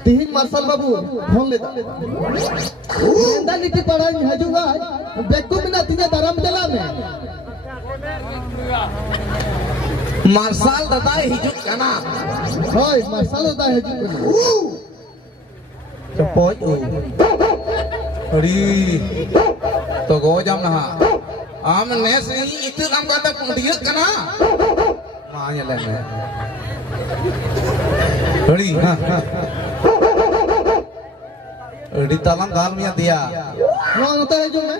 Tihin Marshal Babu, phone leta. Enda niti padai hajuga, bekku mina tinya daram jala me. Marshal dada hijuk kana. Hoy, Marshal dada hijuk kana. Cepoi Ri, to go jam na. Am nes ni itu am kata dia kana. Maanya le me. Ri, ha. Di talang galnya dia. Mau nota hijuk me.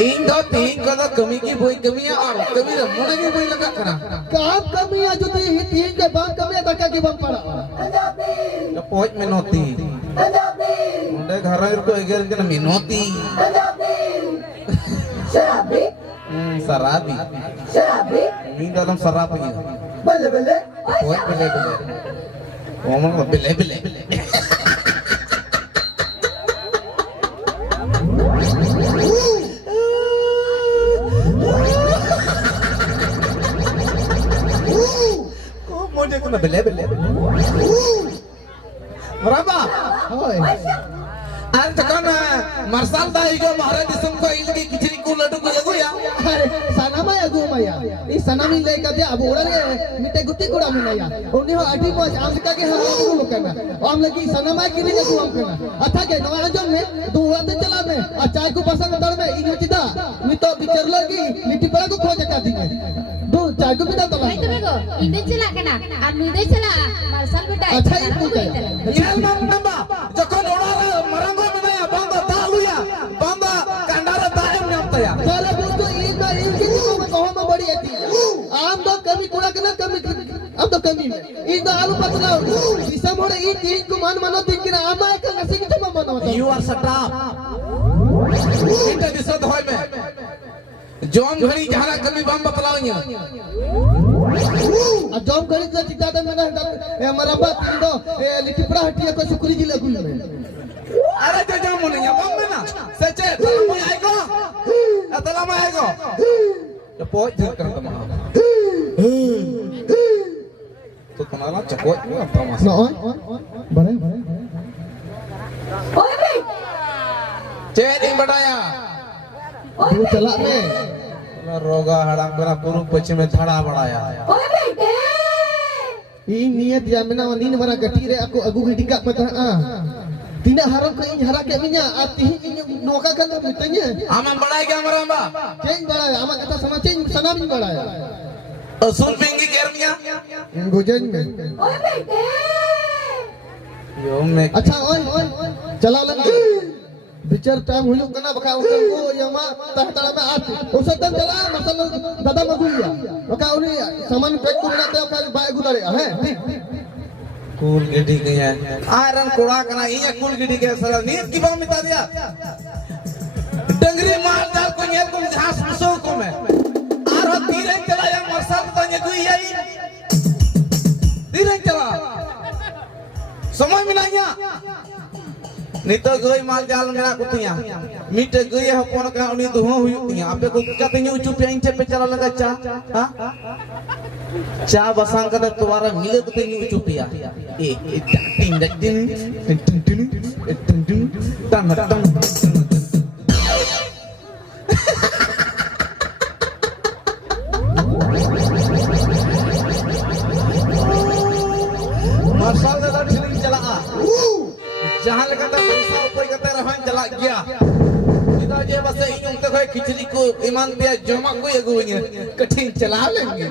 Indo ting kalau kami ki boy kami ya or kami dah mana ki boy lagak kana. Kaap kami ya जो तीन के बाद कमी तक के बम पड़ा Cepoi menoti. Udah घर को eger kena menoti. Serabi. Sarabi. Serabi. Ini dalam sarabi. Bele-bele. Cepoi bele-bele. Ngomong bele-bele. Kok dia kena bele-bele? Berapa? होय An tekana Marshal dah hijo Maharaj disem ko ilgi kichiri ko ladu ko jago ya. अरे सनामा या गुमाया इस सनामी लेकर दे अब उड़ा रे मिटे गुट्टी कुड़ा मिलाया उन्हीं हो अठी पांच आम का के हम को लोकना आम लगी सनामा की नहीं को हम करना अच्छा के नवा जन में दो उड़ाते चला में और चाय को पसंद दर में इन चिदा मी तो बिचर लगी लिट्टी पड़ा को खोज का दी दो चाय को बिना तला itu bego ide cela kena anu ide cela Marshal betai अच्छा ही पूछा Nyal mam namba jokon orara marango menaya banda talu ya banda kandara taem nyamta ya. चला दोस्तों इन का इनकी तो मैं कहूं मैं बड़ी है आम तो कमी कुड़ा के ना कमी अब तो कमी में इन तो आलू पतला इसे मोड़े इन तीन को मान मानो तीन के आम आए का नसी की तो मानो You are shut up. Kita disod hoy me. Jom घड़ी जहां कमी बम बतलाओ nya. जॉब करी तो चिता तो मैंने हमारा बात तो लिट्टी पड़ा हटिया को शुक्री जी लगू Ada jo jam munnya bom me na. Sece telamu aiko. Telamu aiko. Cepoi jer kan teman. Tu kenala cepoi apa mas? ना ओए बड़े Oi, Bri. Cek ini badaya. तू चला में रोगा हड़ांग बना पूर्व पश्चिम में धड़ा बढ़ाया. Oi, Bri. इन नियत या मिना नीन बरा गटी रे aku agu hidika pata tidak harap ke ini harap ke minya ati ini noka kan mitanya Aman बढ़ाई क्या मरंबा? ceng bala ama kata sama ceng sana min bala Asul pingi kermiya. gojen में Oi, Bri. Yo me. अच्छा ओए ओए चला लगा बिचार time हुई कना बका उनका को यमा तहतड़ा में आती उसे तन चला मसल दादा मगुलिया बका उन्हें सामान पैक को बनाते हो कल बाय गुदारे है ठीक Cool gidi gaya. Iron कोड़ा कना ये cool gidi गया साला नींद की बात मिटा दिया. डंगरी मार डाल को ये को घास फूसो को मैं. आरो तीरे चला या मरसल तने कोई आई. Semua minanya. Nito gay mal jalan mena kutinya. Mite gay hapon ka uni tu huyuk tinya. Ape ko katanya ucup yang ince pecara laga cha. Ha? Cha basang kata tuara mile katanya ucup ya. Ting tang tang. Masal kata sini jalaa. Jangan kata bangsa upoi kata rahan jalak gya. Kita aja bahasa inyong tak kaya khicड़ी को ईमान दिया जमा को ये गुenya कठिन चला लेंगे